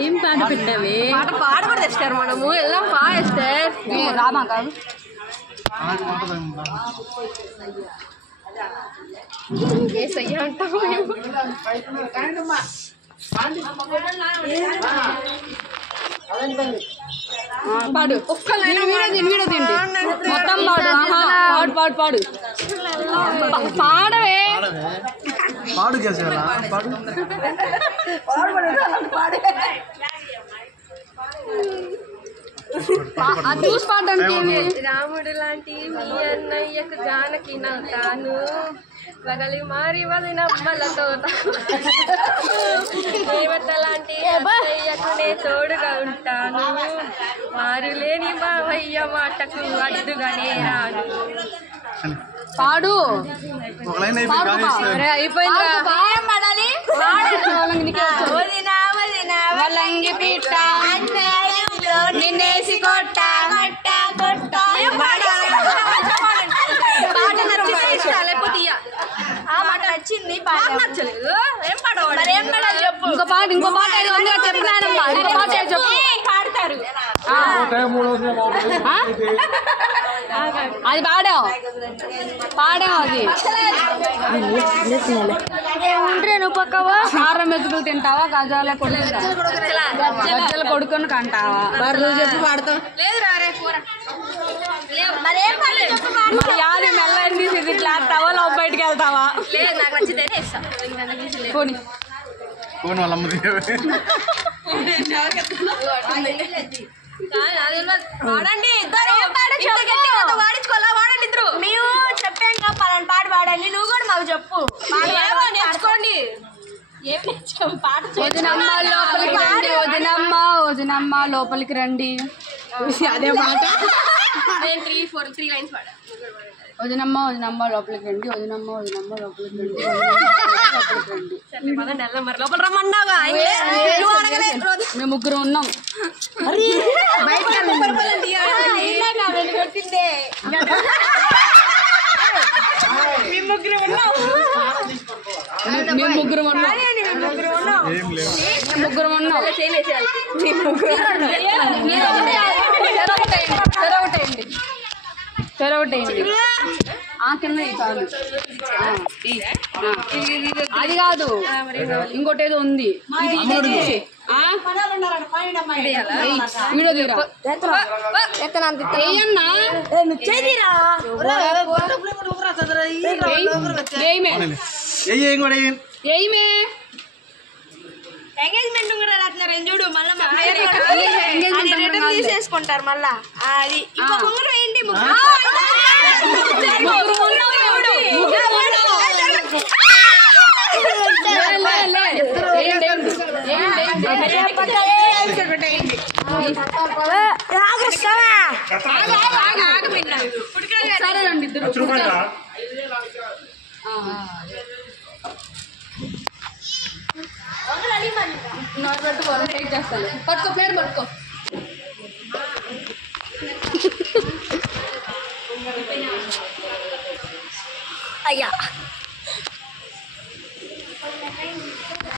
ఏం పాట పెట్టావే? పాట పాట కూడా తెచ్చారు మనము ఎల్లం పాడేస్తే రామా కాదు పాడు వీడియో తిండి మొత్తం పాడు పాడు పాడు పాడు పాడవే పాడు చూసి పాడడానికి రాముడు లాంటి మీ అన్నయ్యకు జానకి నవ్వుతాను పగలి మారి వదినమ్మలతో దేవత లాంటి అన్నయ్యకు నే తోడుగా ఉంటాను మారు లేని బావయ్య మాటకు అడ్డుగానే రాను పాడు వలంగి పీట నిన్నేసి కొట్ట పాట లేకపోతే ఆ మాట నచ్చింది నచ్చలేదు ఏం పాడవాడు ఏం పాడాలి చెప్పు ఇంకో పాట చెప్పినానమ్మా ఇంకో పాట చెప్పు పాడతారు అది పాడాం అది ఉంటే నువ్వు పక్కవా కారం మెతుకులు తింటావా గజాల గజ్జల కొడుకుని కంటావా నువ్వు చెప్పి పాడతావు లేదు రారే కూర యాది మెల్లండి సిద్ధిట్లాస్తావా లవ్ బయటకు వెళ్తావా లేదు నాకు నచ్చితేనే ఇస్తాను పోనీ వాడండి వాడించుకోవాలా వాడండి ఇద్దరు మేము చెప్పాం కదా పలానా పాట పాడండి నువ్వు కూడా మాకు చెప్పు నేర్చుకోండి ఏం నేర్చుకోం పాట వదినమ్మ లోపలికి రండి అదే మాట నేను 3 లైన్స్ పాడా వదినమ్మ లోపలికి రండి వదినమ్మ లోపలికి రండి మరి లోపల రమ్మన్నావుగా మేము ముగ్గురు ఉన్నాం మేము ముగ్గురు ఉన్నాం తెరవటేయండి కింద కాదు అది కాదు ఇంకోటి ఏదో ఉంది వీడియో తీరా ఎంగేజ్మెంట్ కూడా రాస్తున్నారు చూడు మళ్ళీ తీసేసుకుంటారు మళ్ళా అది ఏంటి సరేనండి ఇద్దరు పట్టుకో టేక్ చేస్తాను పట్టుకో ప్లేట్ పట్టుకో అయ్యా